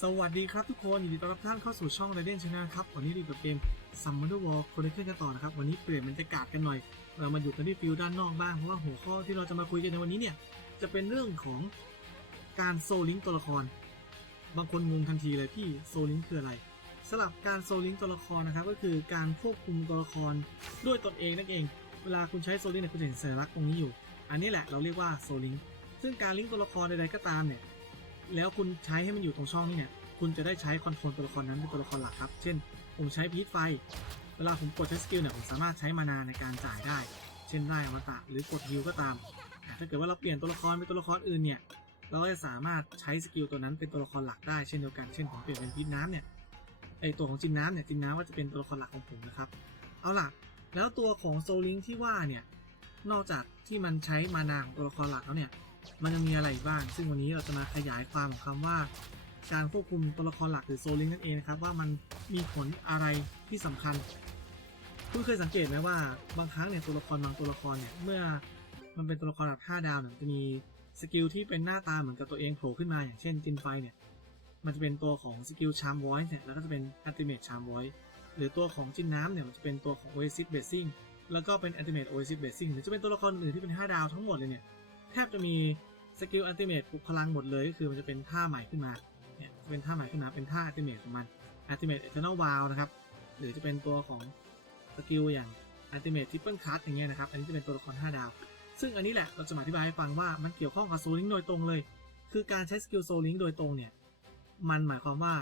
สวัสดีครับทุกคนยินดีต้อนรับท่านเข้าสู่ช่อง r a d i a n Channel ครับ วันนี้ดีกับเกม Summoner War คนละครึ่งกันต่อนะครับ วันนี้เปลี่ยนบรรยากาศกันหน่อย เรามาอยู่กันที่ฟิลด้านนอกบ้าง เพราะว่าหัวข้อที่เราจะมาคุยกันในวันนี้เนี่ย จะเป็นเรื่องของการโซลิงตัวละคร บางคนงงทันทีเลยพี่โซลิงคืออะไรสำหรับการโซลิงตัวละครนะครับก็คือการควบคุมตัวละครด้วยตนเองนั่นเอง เวลาคุณใช้โซลิงเนี่ยคุณเห็นสัญลักษณ์ตรงนี้อยู่ อันนี้แหละเราเรียกว่าโซลิงซึ่งการลิงก์ตัวละครใดๆก็ตามเนี่ย แล้วคุณใช้ให้มันอยู่ตรงช่องนี้เนี่ย คุณจะได้ใช้คอนโทรลตัวละครนั้นเป็นตัวละครหลักครับ เช่น ผมใช้พีทไฟ เวลาผมกดใช้สกิลเนี่ย ผมสามารถใช้มานาในการจ่ายได้ เช่นได้อมตะหรือกดฮิลก็ตาม ถ้าเกิดว่าเราเปลี่ยนตัวละครเป็นตัวละครอื่นเนี่ย เราก็จะสามารถใช้สกิลตัวนั้นเป็นตัวละครหลักได้ เช่นเดียวกัน เช่นผมเปลี่ยนเป็นพีทน้ำเนี่ย ไอตัวของจินน้ำเนี่ย จินน้ำก็จะเป็นตัวละครหลักของผมนะครับ เอาล่ะ แล้วตัวของโซลิงที่ว่าเนี่ย นอกจากที่มันใช้มานาของตัวละครหลักแล้วเนี่ย มันยังมีอะไรอีกบ้าง ซึ่งวันนี้เราจะมาขยายความของคำว่า การควบคุมตัวละครหลักหรือโซลิงนั่นเองนะครับว่ามันมีผลอะไรที่สำคัญ คุณเคยสังเกตไหมว่าบางครั้งเนี่ยตัวละครบางตัวละครเนี่ยเมื่อมันเป็นตัวละครแบบ5ดาวเนี่ยจะมีสกิลที่เป็นหน้าตาเหมือนกับตัวเองโผล่ขึ้นมาอย่างเช่นจินไฟเนี่ยมันจะเป็นตัวของสกิลชามวอยเนี่ยแล้วก็จะเป็นอัลติเมทชามวอยหรือตัวของจินน้ำเนี่ยมันจะเป็นตัวของโอเอซิสเบสซิ่งแล้วก็เป็นอัลติเมทโอเอซิสเบสซิ่งหรือจะเป็นตัวละครอื่นที่เป็น 5 ดาวทั้งหมดเลยเนี่ย แทบจะมีสกิลอัลติเมทปลุกพลังหมดเลยก็คือมันจะเป็นท่าใหม่ขึ้นมาเนี่ยจะเป็นท่าใหม่ขึ้นมาเป็นท่า Ultimate ของมัน Ultimate Eternal Wow นะครับหรือจะเป็นตัวของสกิลอย่าง Ultimate Triple Cut อย่างเงี้ยนะครับอันนี้จะเป็นตัวละคร5ดาว ซึ่งอันนี้แหละเราจะมาอธิบายให้ฟังว่ามันเกี่ยวข้องกับโซลิงโดยตรงเลย คือการใช้สกิลโซลิงโดยตรงเนี่ยมันหมายความว่า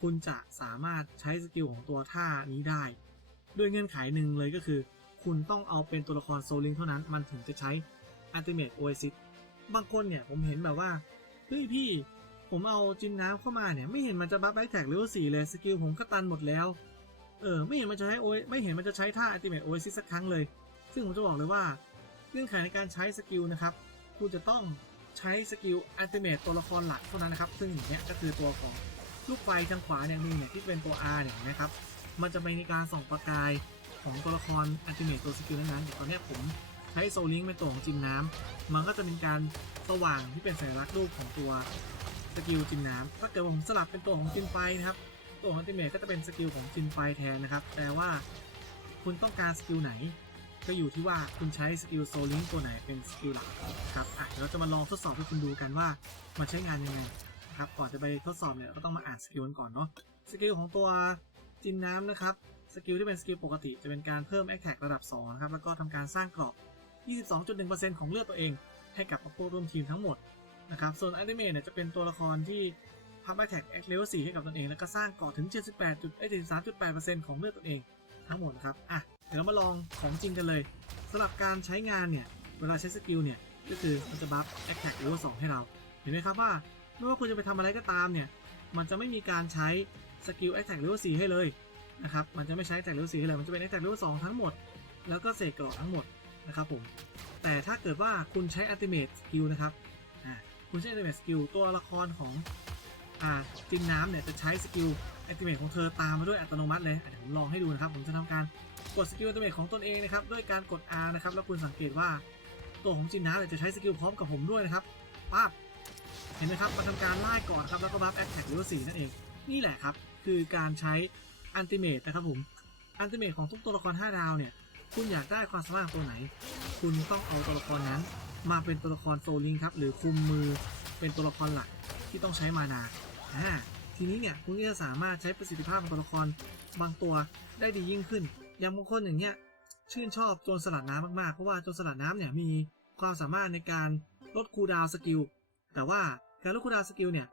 คุณจะสามารถใช้สกิลของตัวท่านี้ได้ ด้วยเงื่อนไขหนึ่งเลยก็คือ คุณต้องเอาเป็นตัวละครโซลิงเท่านั้นมันถึงจะใช้ Ultimate Oasis บางคนเนี่ยผมเห็นแบบว่า เฮ้ยพี่ ผมเอาจินน้ำเข้ามาเนี่ย ไม่เห็นมันจะบัฟแบ็กแท็กเลเวลสี่เลย สกิลผมก็ตันหมดแล้ว เออ ไม่เห็นมันจะใช้โอไม่เห็นมันจะใช้ท่าอัลติเมทโอเอซิสสักครั้งเลย ซึ่งผมจะบอกเลยว่าเงื่อนไขในการใช้สกิลนะครับ คุณจะต้องใช้สกิลอัลติเมทตัวละครหลักเท่านั้นนะครับ ซึ่งอย่างเนี้ยก็คือตัวของลูกไฟทางขวาเนี่ยมือเนี่ยที่เป็นตัว R เนี่ยนะครับ มันจะมีการส่องประกายของตัวละครอัลติเมทตัวสกิลนั้นๆอย่ตอนเนี้ยผม ใช้โซลิงเป็นตัวของจินน้ำมันก็จะเป็นการสว่างที่เป็นสัญลักษณ์รูปของตัวสกิลจินน้ำถ้าเกิดผมสลับเป็นตัวของจินไฟนะครับ ตัวของอัลติเมทก็จะเป็นสกิลของจินไฟแทนนะครับแปลว่าคุณต้องการสกิลไหน ก็อยู่ที่ว่าคุณใช้สกิลโซลิงตัวไหนเป็นสกิลหลักครับอะเดี๋ยวเราจะมาลองทดสอบให้คุณดูกันว่ามันใช้งานยังไงนะครับก่อนจะไปทดสอบเนี่ยก็ต้องมาอ่านสกิลกันก่อนเนาะสกิลของตัวจินน้ำนะครับสกิลที่เป็นสกิลปกติจะเป็นการเพิ่ม a อ t a c ระดับ2นะครับแล้วก็ทำการสร้างเกราะ 22.1%ของเลือดตัวเองให้กับพวกร่วมทีมทั้งหมดนะครับ ส่วนอัลติเมทเนี่ยจะเป็นตัวละครที่พับแอคแท็กเลเวล4ให้กับตนเอง แล้วก็สร้างเกาะถึง 78จุด73.8%ของเลือดตัวเองทั้งหมดนะครับ อะ เดี๋ยวเรามาลองของจริงกันเลยสำหรับการใช้งานเนี่ย เวลาใช้สกิลเนี่ย ก็คือมันจะบัฟแอคแท็กเลเวล2ให้เรา เห็นไหมครับว่าไม่ว่าคุณจะไปทำอะไรก็ตามเนี่ย มันจะไม่มีการใช้สกิลแอคแท็กเลเวล4ให้เลยนะครับ มันจะไม่ใช้แอคแท็กเลเวล4ให้เลย มันจะเป็นแอคแท็กเลเวล2ทั้งหมด แล้วก็เศษเกราะทั้งหมด นะครับผม แต่ถ้าเกิดว่าคุณใช้อัลติเมทสกิลนะครับอ่าคุณใช้ Ultimate Skill ตัวละครของอ่าจินน้ำเนี่ยจะใช้สกิล Ultimate ของเธอตามมาด้วยอัตโนมัติเลยเดี๋ยวผมลองให้ดูนะครับ ผมจะทำการกดสกิล Ultimate ของตนเองนะครับด้วยการกด R นะครับแล้วคุณสังเกตว่าตัวของจินน้ำเนี่ยจะใช้สกิลพร้อมกับผมด้วยนะครับปั๊บเห็นไหมครับมาทำการไล่ก่อนครับแล้วก็บัฟแอคแท็กเลเวล4นั่นเองนี่แหละครับคือการใช้อันติเมตนะครับผมอันติเมตของทุกตัวละคร 5 ดาวเนี่ย คุณอยากได้ความสามารถตัวไหน คุณต้องเอาตัวละครนั้น มาเป็นตัวละครโซลิงครับ หรือคุมมือเป็นตัวละครหลักที่ต้องใช้มานาอ่าทีนี้เนี่ยคุณก็จะสามารถใช้ประสิทธิภาพของตัวละครบางตัวได้ดียิ่งขึ้น อย่างบางคนอย่างเงี้ยชื่นชอบโจรสลัดน้ำมากๆ เพราะว่าโจรสลัดน้ำเนี่ยมีความสามารถในการลดคูดาวสกิล แต่ว่าการลดคูดาวสกิลเนี่ย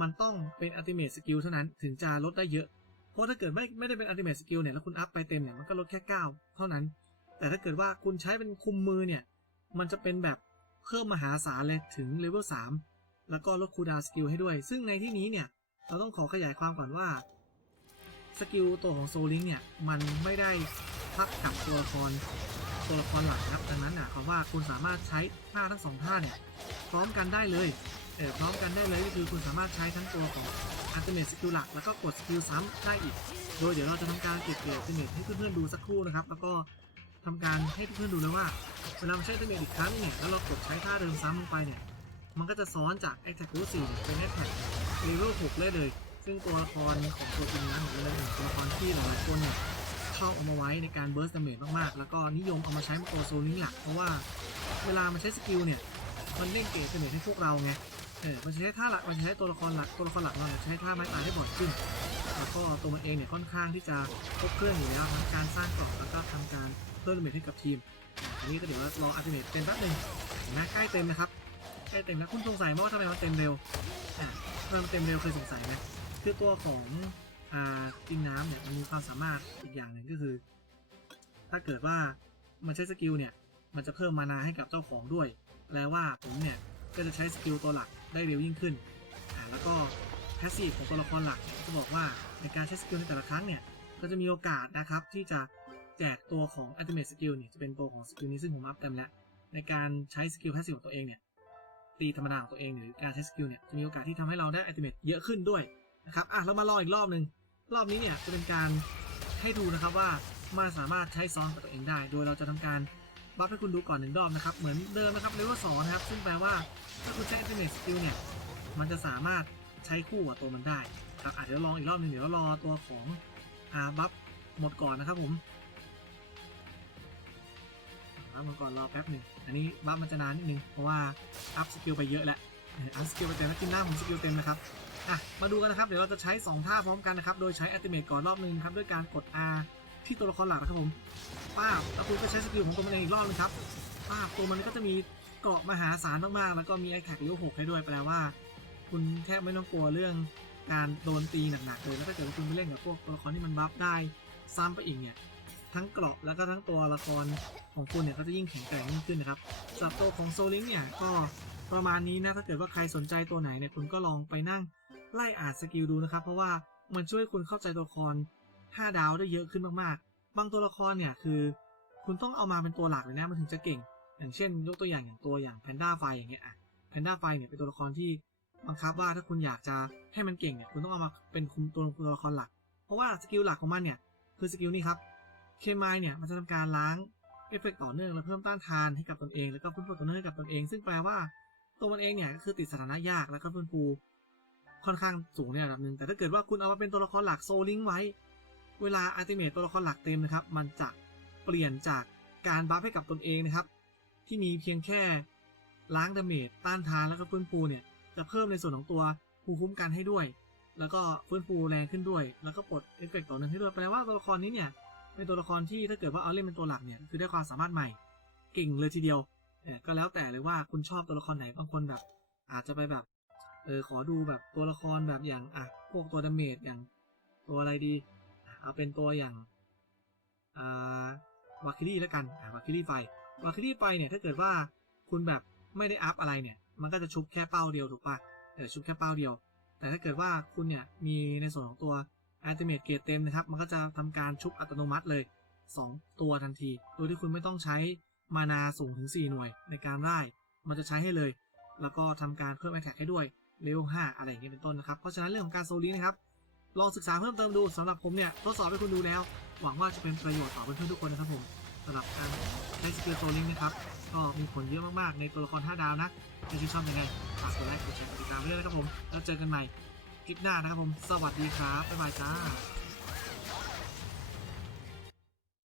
มันต้องเป็นอัติเมทสกิลเท่านั้นถึงจะลดได้เยอะ เพราะถ้าเกิดไม่ไม่ได้เป็นอัติเมทสกิลเนี่ยแล้วคุณอัพไปเต็มเนี่ยมันก็ลดแค่ 9 เท่านั้น แต่ถ้าเกิดว่าคุณใช้เป็นคุมมือเนี่ย มันจะเป็นแบบเพิ่มมหาศาลเลยถึงเลเวล3แล้วก็ลดคูดาสกิลให้ด้วย ซึ่งในที่นี้เนี่ย เราต้องขอขยายความก่อนว่าสกิลตัวของโซลิงเนี่ย มันไม่ได้พักกับตัวละครตัวละครหลักครับดังนั้นนะคำว่าคุณสามารถใช้ท่าทั้งสองท่าเนี่ย พร้อมกันได้เลยเออพร้อมกันได้เลยก็คือคุณสามารถใช้ทั้งตัวของอัลติเมทสกิลหลักแล้วก็กดสกิลซ้ำได้อีก โดยเดี๋ยวเราจะทำการเก็บเกี่ยวอัลติเมทให้เพื่อนๆดูสักครู่นะครับ แล้วก็ ทำการให้เพื่อนๆดูเลยว่าเวลาเราใช้อัลติเมอีกครั้งเนี่ยแล้วเรากดใช้ท่าเดิมซ้ำลงไปเนี่ยมันก็จะซ้อนจาก Attack Level 4เนี่ยเป็น Attack Level 6เลยเลย ซึ่งตัวละครของตัวจริงนะผมเป็นหนึ่งตัวละครที่หลายๆคนเนี่ยชอบเอามาไว้ในการเบิร์สดาเมจมากๆ แล้วก็นิยมเอามาใช้เป็นตัวโซลิงหลักเพราะว่าเวลามันใช้สกิลเนี่ยมันเล่นเกรดดาเมจให้พวกเราไงเออมันใช้ท่าหลักมันใช้ตัวละครหลักตัวละครหลักเราเนี่ยใช้ท่าไม้ตายได้บ่อยขึ้นแล้วก็ตัวมันเองเนี่ยค่อนข้างที่จะครบเครื่องอยู่แล้วทั้งการสร้างกราะแล้วก็ทำการ พิ่มดาเมจให้กับทีม อันนี้ก็เดี๋ยวรออัลติเมทเป็นแป๊บหนึงหนไหมใกล้เต็มนะครับใกล้เต็มแล้วคุณสงสัยไหมว่าทำไมมันเต็มเร็วอะทำไมมันเต็มเร็วเคยสงสัยไหมคือตัวของอ่าจิงน้ำเนี่ยมันมีความสามารถอีกอย่างหนึ่งก็คือ ถ้าเกิดว่ามันใช้สกิลเนี่ยมันจะเพิ่มมานาให้กับเจ้าของด้วย แปลว่าผมเนี่ยก็จะใช้สกิลตัวหลักได้เร็วยิ่งขึ้นอ่าแล้วก็แพสซีฟของตัวละครหลักจะบอกว่าในการใช้สกิลในแต่ละครั้งเนี่ยก็จะมีโอกาสนะครับที่จะ แจกตัวของ Ultimate Skill เนี่ยจะเป็นตัวของสกิลนี้ซึ่งผมอัพเต็มแล้ว ในการใช้สกิลแพสซีฟของตัวเองเนี่ยตีธรรมดาของตัวเองหรือการใช้สกิลเนี่ยจะมีโอกาสที่ทำให้เราได้ Ultimate เยอะขึ้นด้วยนะครับอะเรามารองอีกรอบหนึ่งรอบนี้เนี่ยจะเป็นการให้ดูนะครับว่ามันสามารถใช้ซ้อนกับตัวเองได้ โดยเราจะทำการบัฟให้คุณดูก่อนหนึ่งรอบนะครับเหมือนเดิมนะครับเลเวลสองนะครับซึ่งแปลว่าถ้าคุณใช้ Ultimate Skill เนี่ยมันจะสามารถใช้คู่กับตัวมันได้ครับอาจจะลองอีกรอบหนึ่งเดี๋ยวรอตัวของอาบัฟหมดก่อนนะครับผม บัฟหมดก่อนรอแป๊บหนึ่งอันนี้บัฟมันจะนานนิดนึงเพราะว่าอัพสกิลไปเยอะแล้วอัพสกิลไปเต็มแล้วกินหน้าผมสกิลเต็มนะครับอะมาดูกันนะครับเดี๋ยวเราจะใช้ 2 ท่าพร้อมกันนะครับโดยใช้อัติเม e ก่อนรอบหนึงครับด้วยการกด R ที่ตัวละครหลักนะครับผมป้าบแล้วคุณก็ใช้สกิลของตัวมันเองอีกรอบนึงครับป้าบตัวมันก็จะมีเกราะมหาศาลมากๆ แล้วก็มีไอแท็กเลเวหกให้ด้วยแปลว่า คุณแทบไม่ต้องกลัวเรื่องการโดนตีหนักๆเลยแล้วถ้าเกิดว่าคุณไปเล่นกับพวกตัวละครที่มันบัฟได้ซ้ำไปอีกเนี่ย ทั้งเกราะแล้วก็ทั้งตัวละครของคุณเนี่ยก็จะยิ่งแข็งแกร่งยิ่งขึ้นนะครับสำหรับตัวของโซลิงเนี่ยก็ประมาณนี้นะถ้าเกิดว่าใครสนใจตัวไหนเนี่ยคุณก็ลองไปนั่งไล่อ่านสกิลดูนะครับ เพราะว่ามันช่วยคุณเข้าใจตัวละคร 5 ดาวได้เยอะขึ้นมากๆ บางตัวละครเนี่ยคือ คุณต้องเอามาเป็นตัวหลักเลยนะมันถึงจะเก่ง อย่างเช่น ยกตัวอย่างอย่างตัวอย่างแพนด้าไฟอย่างเงี้ยอะแพนด้าไฟเนี่ยเป็นตัวละครที่บังคับว่าถ้าคุณอยากจะให้มันเก่งเนี่ยคุณต้องเอามาเป็นคุมตัวตัวละครหลัก เพราะว่าสกิลหลักของมันเนี่ยคือสกิลนี้ครับ เคมายเนี่ยมันจะทำการล้างเอฟเฟกต์ต่อเนื่องและเพิ่มต้านทานให้กับตนเอง แล้วก็ฟื้นฟูต่อเนื่องให้กับตนเอง ซึ่งแปลว่าตัวมันเองเนี่ยก็คือติดสถานะยากแล้วก็ฟื้นฟูค่อนข้างสูงในระดับหนึ่งแต่ถ้าเกิดว่าคุณเอามาเป็นตัวละครหลักโซลิงไว้ เวลาอัลติเมตตัวละครหลักเต็มนะครับ มันจะเปลี่ยนจากการบัฟให้กับตนเองนะครับ ที่มีเพียงแค่ล้างดาเมจต้านทานแล้วก็ฟื้นฟูเนี่ยจะเพิ่มในส่วนของตัวภูมิคุ้มกันให้ด้วย แล้วก็ฟื้นฟูแรงขึ้นด้วย แล้วก็ปลดเอฟเฟกต์ต่อเนื่องให้ด้วยแปลว่าตัวละครนี้เนี่ย เป็นตัวละครที่ถ้าเกิดว่าเอาเล่นเป็นตัวหลักเนี่ยคือได้ความสามารถใหม่ เก่งเลยทีเดียวเนี่ยก็แล้วแต่เลยว่าคุณชอบตัวละครไหนบางคนแบบ อาจจะไปแบบเออขอดูแบบตัวละครแบบอย่างอะพวกตัวดาเมจอย่างตัวอะไรดี เอาเป็นตัวอย่างอ่าวาคิลี่แล้วกันอ่าวาคิลี่ไฟวาคิลี่ไฟเนี่ยถ้าเกิดว่าคุณแบบไม่ได้อัพอะไรเนี่ยมันก็จะชุบแค่เป้าเดียวถูกป่ะเออชุบแค่เป้าเดียว แต่ถ้าเกิดว่าคุณเนี่ยมีในส่วนของตัว Ultimate เกรดเต็มนะครับ มันก็จะทำการชุบอัตโนมัติเลย 2 ตัวทันที โดยที่คุณไม่ต้องใช้มานาสูงถึง 4 หน่วย ในการไล่มันจะใช้ให้เลย แล้วก็ทำการเพิ่มแอ t แทกให้ด้วยเลเวล5อะไรอย่างเงี้ยเป็นต้นนะครับ เพราะฉะนั้นเรื่องของการโซลินะครับ ลองศึกษาเพิ่มเติมดูสำหรับผมเนี่ยทดสอบให้คุณดูแล้ว หวังว่าจะเป็นประโยชน์ต่อเพื่อนๆทุกคนนะครับผมสำหรับการใช้สกิลโซลิงนะครับก็มีผลเยอะมากๆ ในตัวละคร5ดาวนะใครที่ชอบยังไงฝากกดไลค์กดแชร์กดติดตามไว้ด้วยนะครับผม แล้วเจอกันใหม่ คลิปหน้านะครับผม สวัสดีครับ บ๊ายบายจ้า